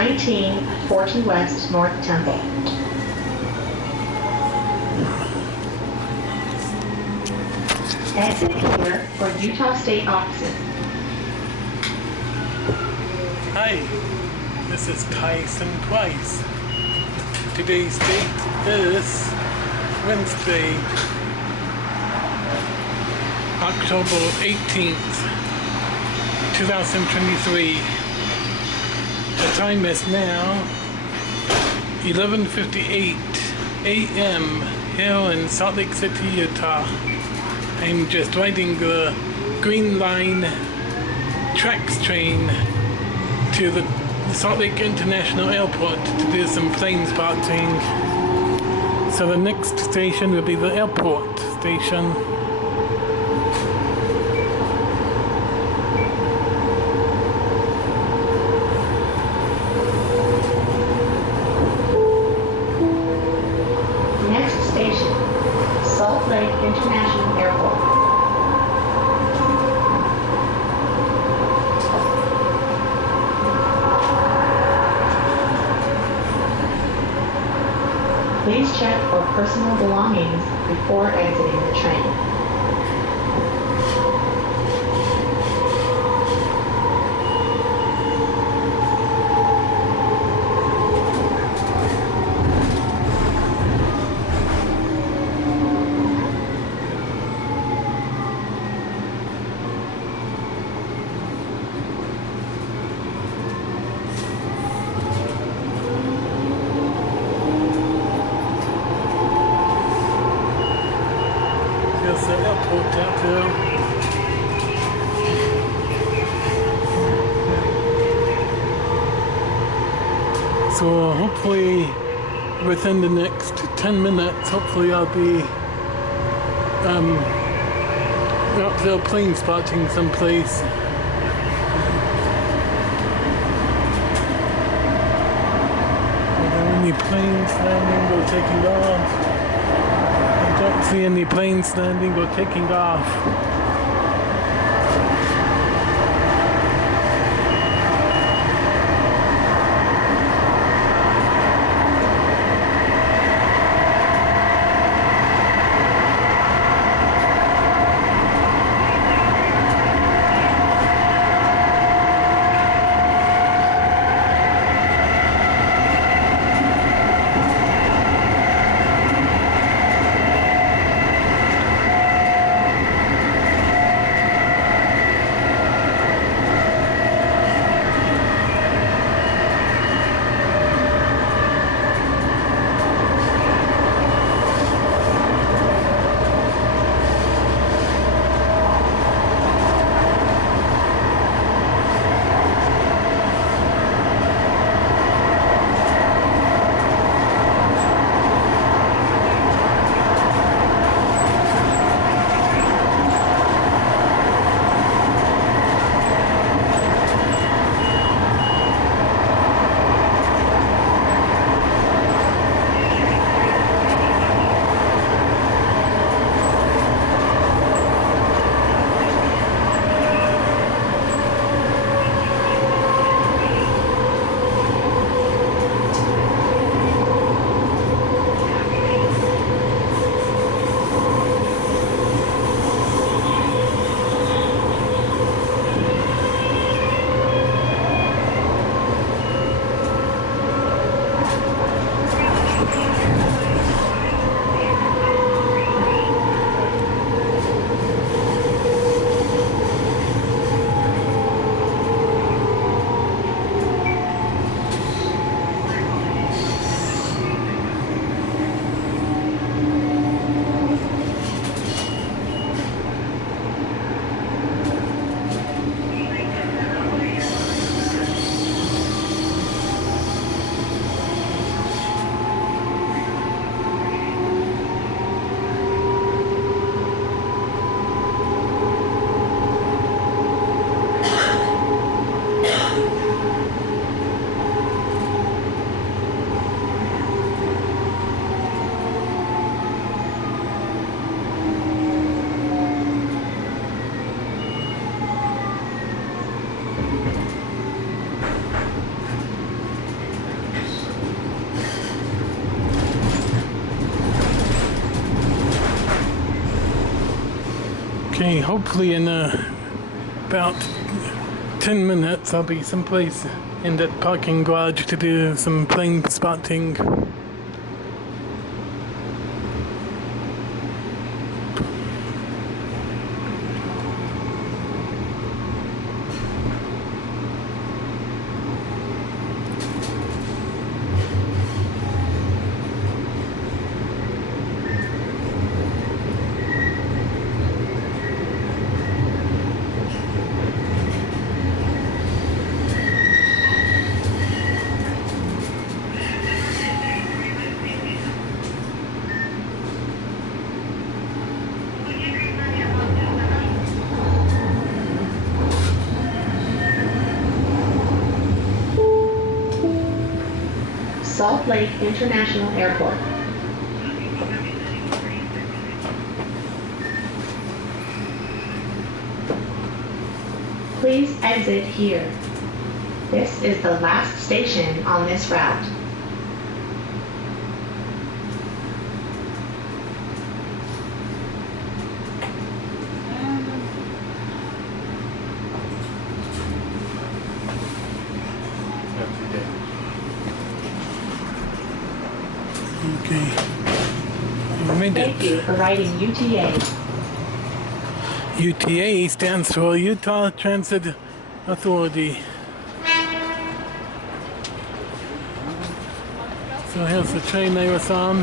1940 West North Temple. Exit here for Utah State offices. Hi, this is Tyson Price. Today's date is Wednesday, October 18th, 2023. The time is now 11:58 a.m. here in Salt Lake City, Utah. I'm just riding the Green Line Trax train to the Salt Lake International Airport to do some plane spotting. So the next station will be the airport station. Next station, Salt Lake International Airport. Please check for personal belongings before exiting the train. Here's the airport out there. So hopefully within the next 10 minutes, hopefully I'll be up there plane spotting someplace. Are there any planes landing or taking off? I don't see any planes landing or taking off. Okay, hopefully in about 10 minutes I'll be someplace in that parking garage to do some plane spotting. Salt Lake International Airport. Please exit here. This is the last station on this route. Okay. I made Thank it. you for writing UTA. UTA stands for Utah Transit Authority. So here's the train I was on.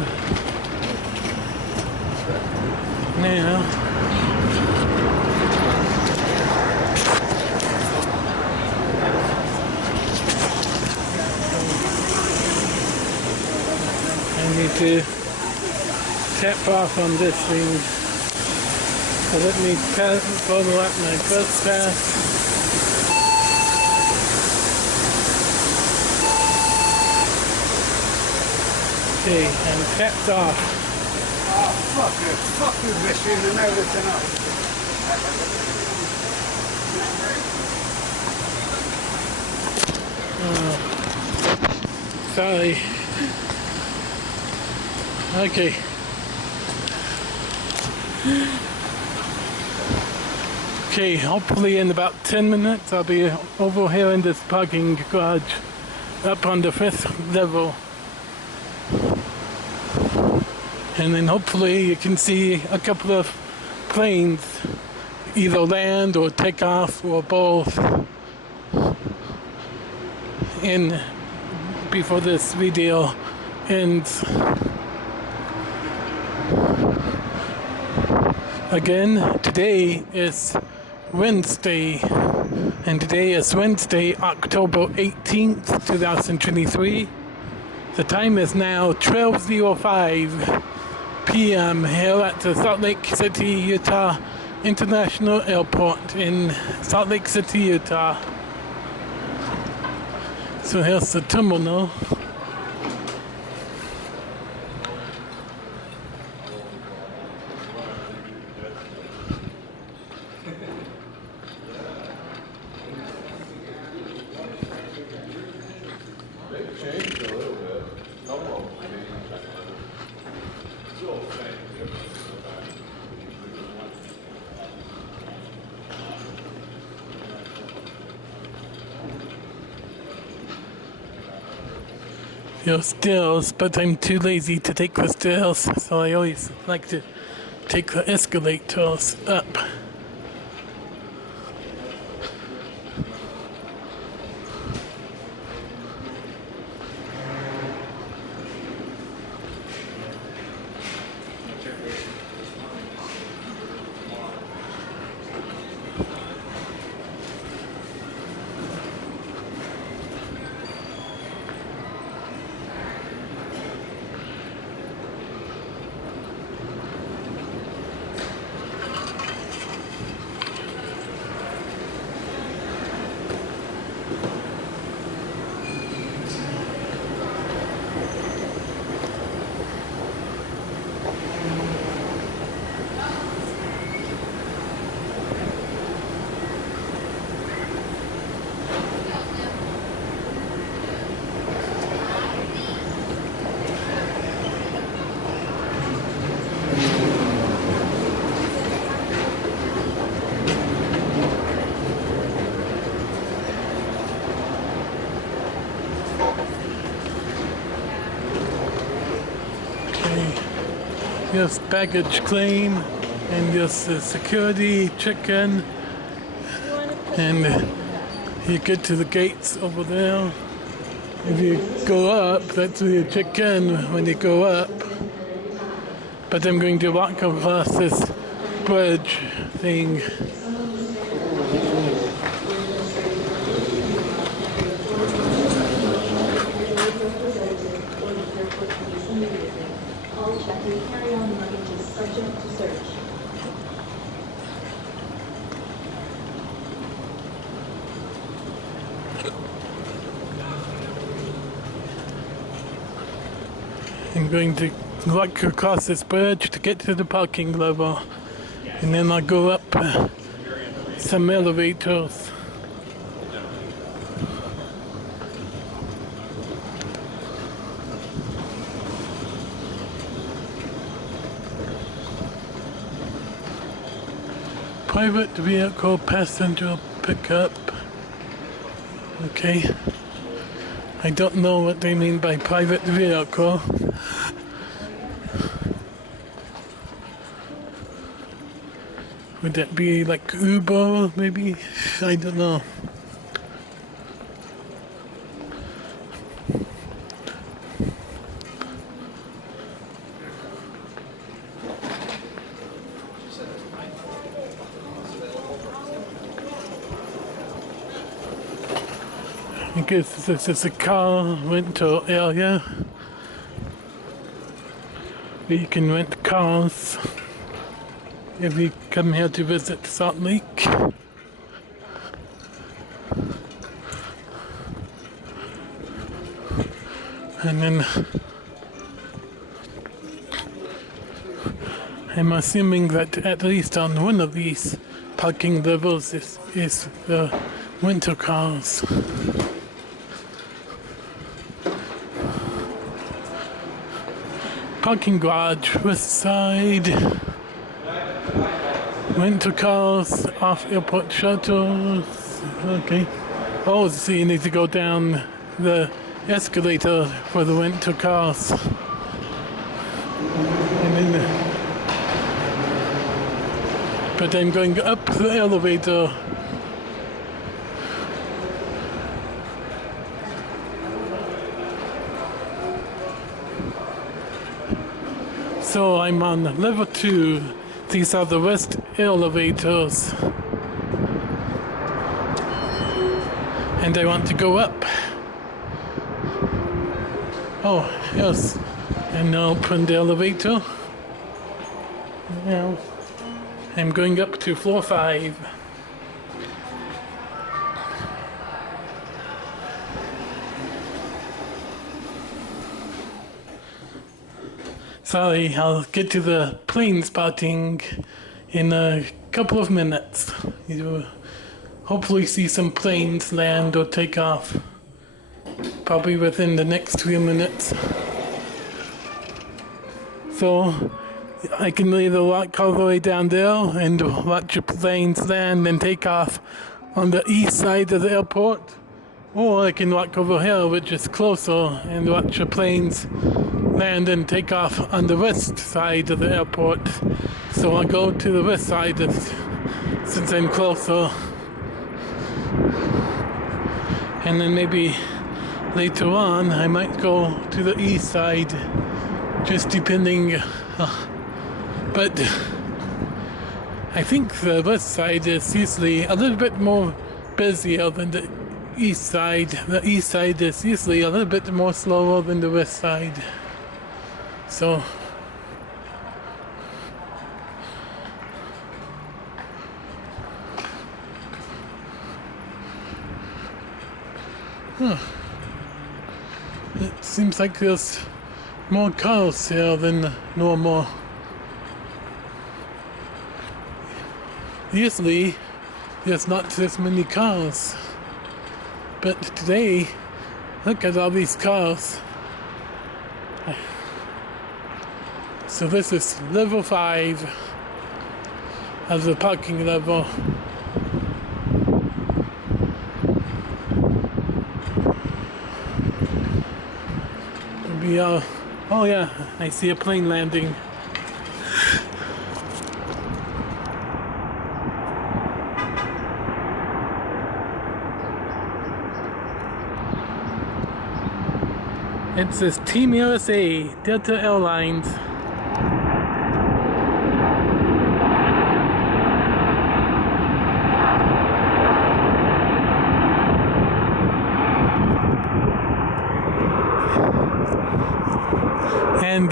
Now, I need to tap off on this thing. So let me follow up my bus pass. Okay, I'm tapped off. Oh, fuck you, machine, and everything else. Sorry. Okay. Okay, hopefully in about 10 minutes I'll be over here in this parking garage up on the 5th level. And then hopefully you can see a couple of planes either land or take off or both in before this video ends. Again, today is Wednesday, and today is Wednesday, October 18th, 2023. The time is now 12:05 p.m. here at the Salt Lake City, Utah International Airport in Salt Lake City, Utah. So here's the terminal. Stairs, but I'm too lazy to take the stairs, so I always like to take the escalators up. There's baggage claim, and there's the security check-in, and you get to the gates over there. If you go up, that's where you check in when you go up. But I'm going to walk across this bridge thing. All check and carry-on luggage is subject to search. I'm going to walk across this bridge to get to the parking level, and then I'll go up some elevators. Private vehicle passenger pickup. Okay. I don't know what they mean by private vehicle. Would that be like Uber, maybe? I don't know. I guess this is a car rental area where you can rent cars if you come here to visit Salt Lake. And then I'm assuming that at least on one of these parking levels is the rental cars. Parking garage, west side. Rental cars, off airport shuttles. Okay. Oh, so you need to go down the escalator for the rental cars. And then, but I'm going up the elevator. So I'm on level 2. These are the west elevators. And I want to go up. Oh, yes. And now open the elevator. Now I'm going up to floor 5. Sorry, I'll get to the plane spotting in a couple of minutes. You'll hopefully see some planes land or take off. Probably within the next few minutes. So I can either walk all the way down there and watch the planes land and take off on the east side of the airport, or I can walk over here, which is closer, and watch the planes land and take off on the west side of the airport. So I'll go to the west side since I'm closer. And then maybe later on I might go to the east side, just depending. But I think the west side is usually a little bit more busier than the east side. The east side is usually a little bit more slower than the west side. So it seems like there's more cars here than normal. Usually there's not this many cars, but today look at all these cars. So this is level 5 of the parking level. Maybe oh yeah, I see a plane landing. It says Team USA, Delta Airlines. And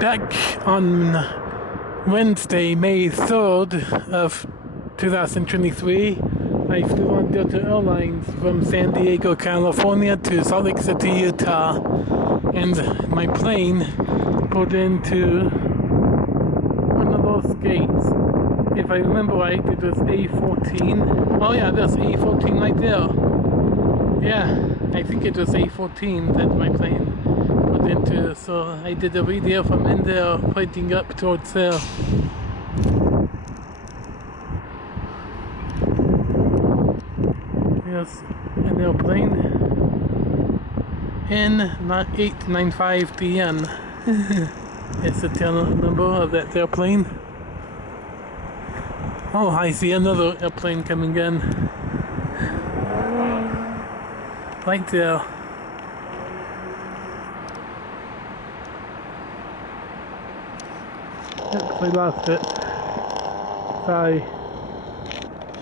back on Wednesday, May 3rd of 2023, I flew on Delta Airlines from San Diego, California to Salt Lake City, Utah. And my plane pulled into one of those gates. If I remember right, it was A14. Oh yeah, there's A14 right there. Yeah, I think it was A14 that my plane put into, so I did a video from in there pointing up towards there. Here's an airplane, N895DN. It's the tail number of that airplane. Oh, I see another airplane coming in. Right there. Oops, I lost it. Sorry.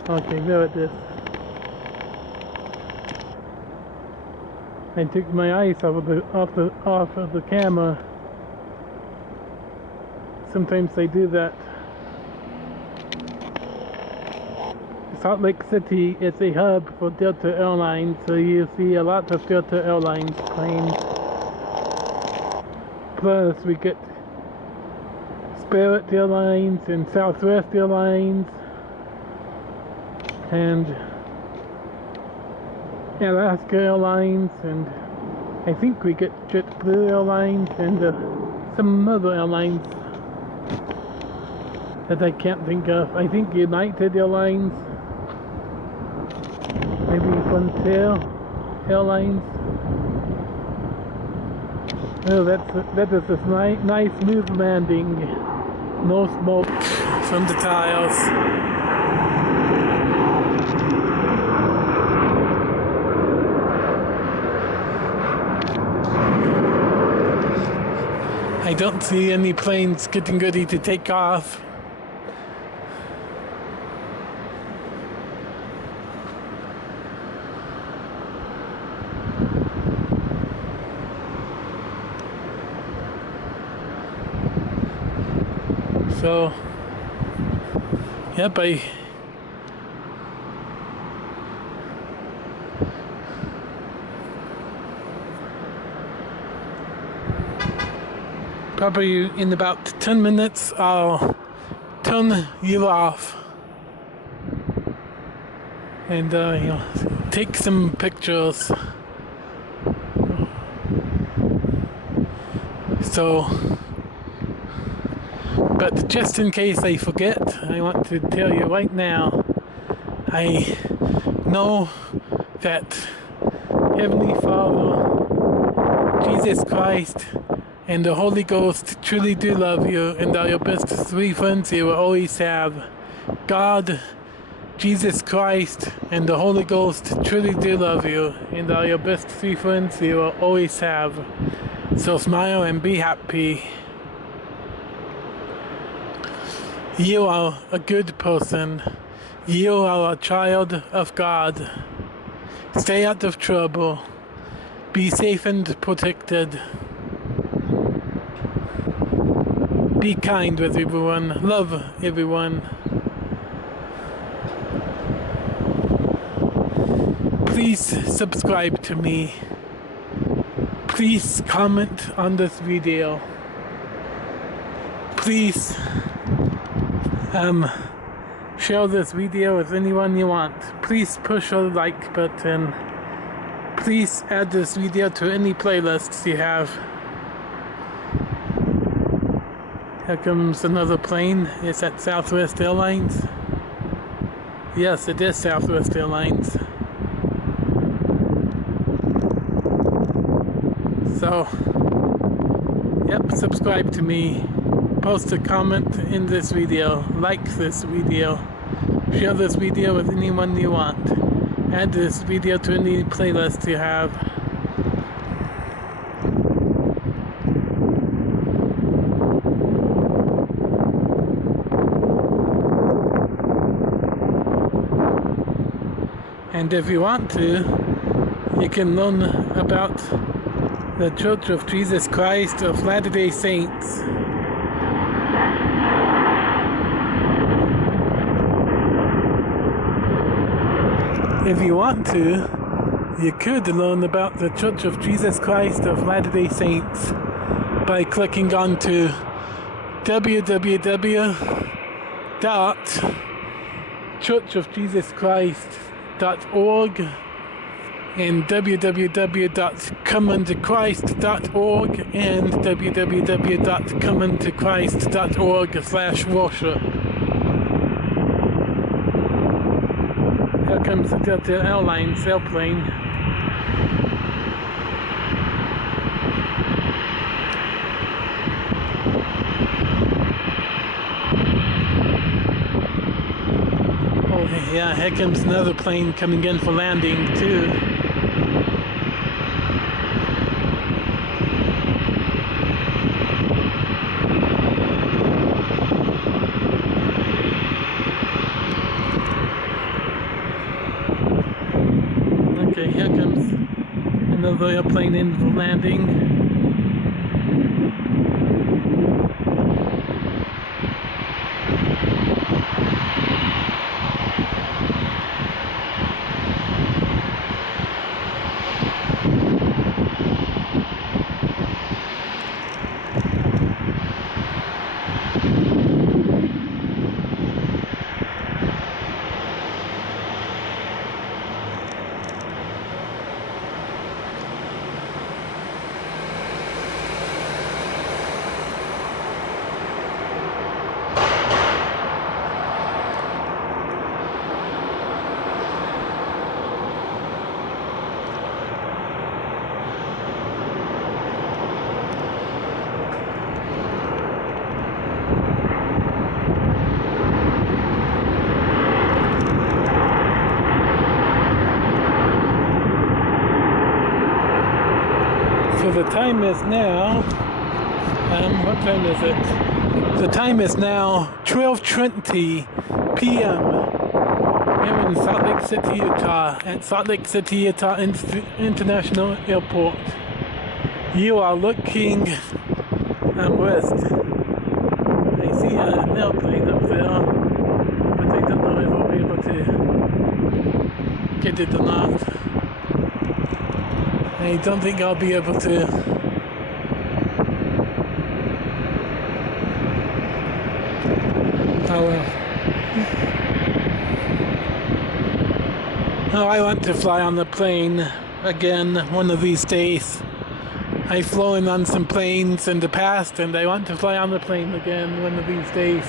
Okay, there it is. I took my eyes off of the camera. Sometimes they do that. Salt Lake City is a hub for Delta Airlines, so you see a lot of Delta Airlines planes. Plus we get Spirit Airlines and Southwest Airlines and Alaska Airlines, and I think we get JetBlue Airlines and some other airlines that I can't think of. I think United Airlines, maybe Frontier Airlines. Oh, that is a nice smooth landing. No smoke from the tires. I don't see any planes getting ready to take off. So, yep, I probably in about 10 minutes I'll turn you off and take some pictures. So, but just in case I forget, I want to tell you right now, I know that Heavenly Father, Jesus Christ, and the Holy Ghost truly do love you and are your best three friends you will always have. God, Jesus Christ, and the Holy Ghost truly do love you and are your best three friends you will always have. So smile and be happy. You are a good person. You are a child of God. Stay out of trouble. Be safe and protected. Be kind with everyone. Love everyone. Please subscribe to me. Please comment on this video. Please share this video with anyone you want. Please push the like button. Please add this video to any playlists you have. Here comes another plane. Is that Southwest Airlines? Yes, it is Southwest Airlines. So, yep, subscribe to me. Post a comment in this video. Like this video. Share this video with anyone you want. Add this video to any playlist you have. And if you want to, you can learn about the Church of Jesus Christ of Latter-day Saints. If you want to, you could learn about the Church of Jesus Christ of Latter-day Saints by clicking onto www.churchofjesuschrist.org and www.comeintochrist.org and www.comeintochrist.org/worship. Here comes the Delta Airlines airplane. Oh yeah, here comes another plane coming in for landing too. Okay, here comes another airplane in for landing. So the time is now, what time is it? The time is now 12:20 p.m. here in Salt Lake City, Utah, at Salt Lake City, Utah International Airport. You are looking west. I see an airplane up there, but I don't know if I'll be able to get it or not. I don't think I'll be able to. Oh well. Oh, I want to fly on the plane again one of these days. I've flown on some planes in the past and I want to fly on the plane again one of these days.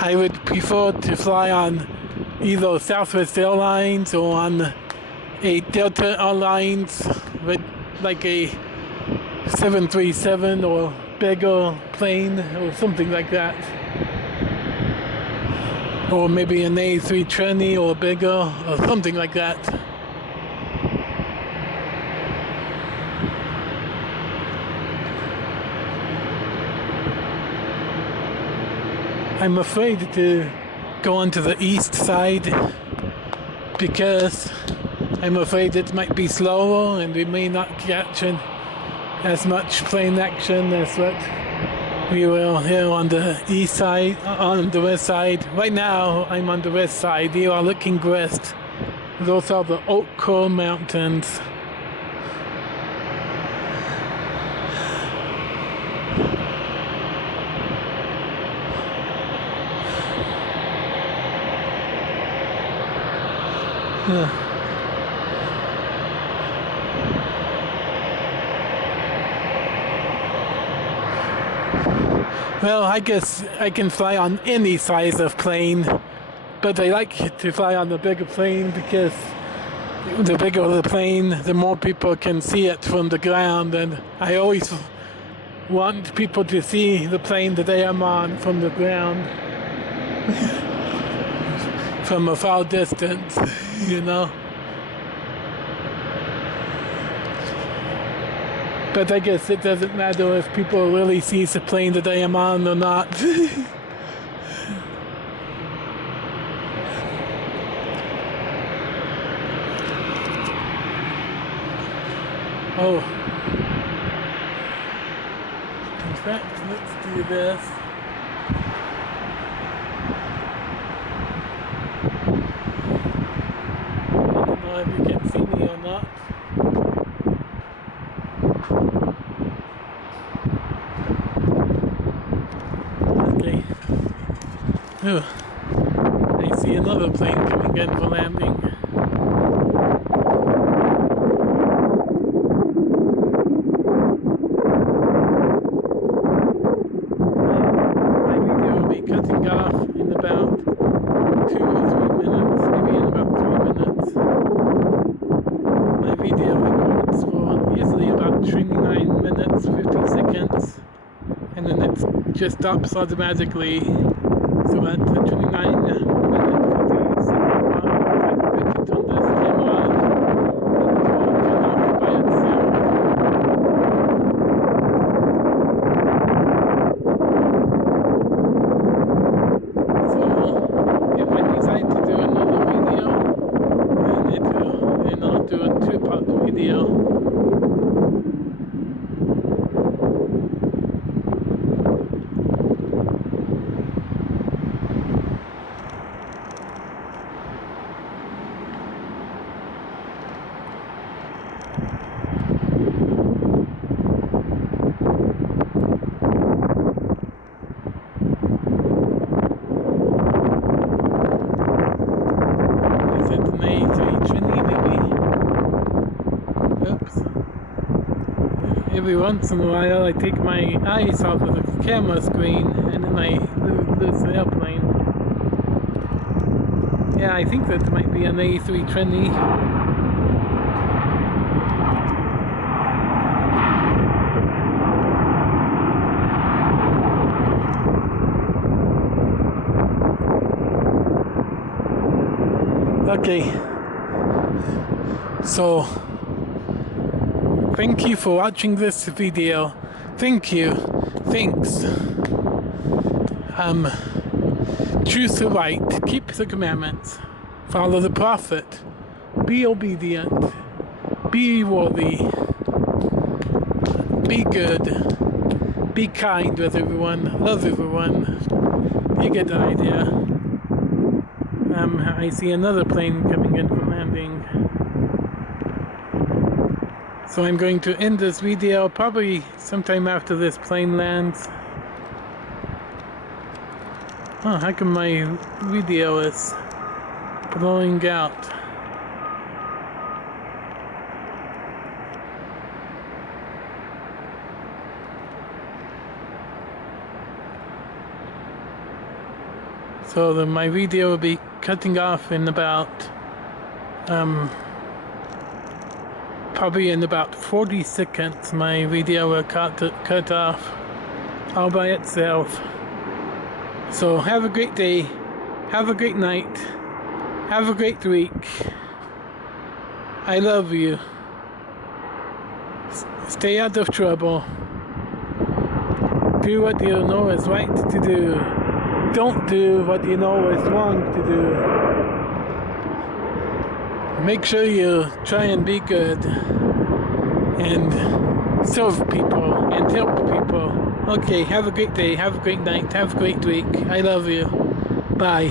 I would prefer to fly on either Southwest Airlines or on a Delta Airlines with like a 737 or bigger plane or something like that. Or maybe an A320 or bigger or something like that. I'm afraid to go onto the east side because I'm afraid it might be slower and we may not catch as much plane action as what we will here on the east side, on the west side. Right now I'm on the west side. You are looking west. Those are the Oak Crow Mountains. Well, I guess I can fly on any size of plane, but I like to fly on the bigger plane because the bigger the plane, the more people can see it from the ground, and I always want people to see the plane that I am on from the ground. From a far distance, you know. But I guess it doesn't matter if people really see the plane that I am on or not. Oh. In fact, let's do this. I don't know if you can see me or not. Okay. Oh. I see another plane coming in for landing. My video will be cutting off in about 2 or 3 minutes, maybe in about 3 minutes. My video records for usually about 29 minutes, 50 seconds, and then it just stops automatically. So at the 29 minute 50 second mark, I put it on this camera and it will turn off by itself. So if I decide to do another video, then I'll do a 2-part video. Is it an A320 maybe? Oops. Every once in a while I take my eyes off of the camera screen and then I lose the airplane. Yeah, I think that might be an A320. Okay, so thank you for watching this video. Thank you. Thanks. Choose the right. Keep the commandments. Follow the prophet. Be obedient. Be worthy. Be good. Be kind with everyone. Love everyone. You get the idea. I see another plane coming in for landing. So I'm going to end this video probably sometime after this plane lands. Oh, how come my video is blowing out? So my video will be cutting off in about probably in about 40 seconds. My video will cut off all by itself. So have a great day, have a great night, have a great week. I love you. Stay out of trouble. Do what you know is right to do. Don't do what you know is wrong to do. Make sure you try and be good and serve people and help people. Okay, have a great day, have a great night, have a great week. I love you. Bye.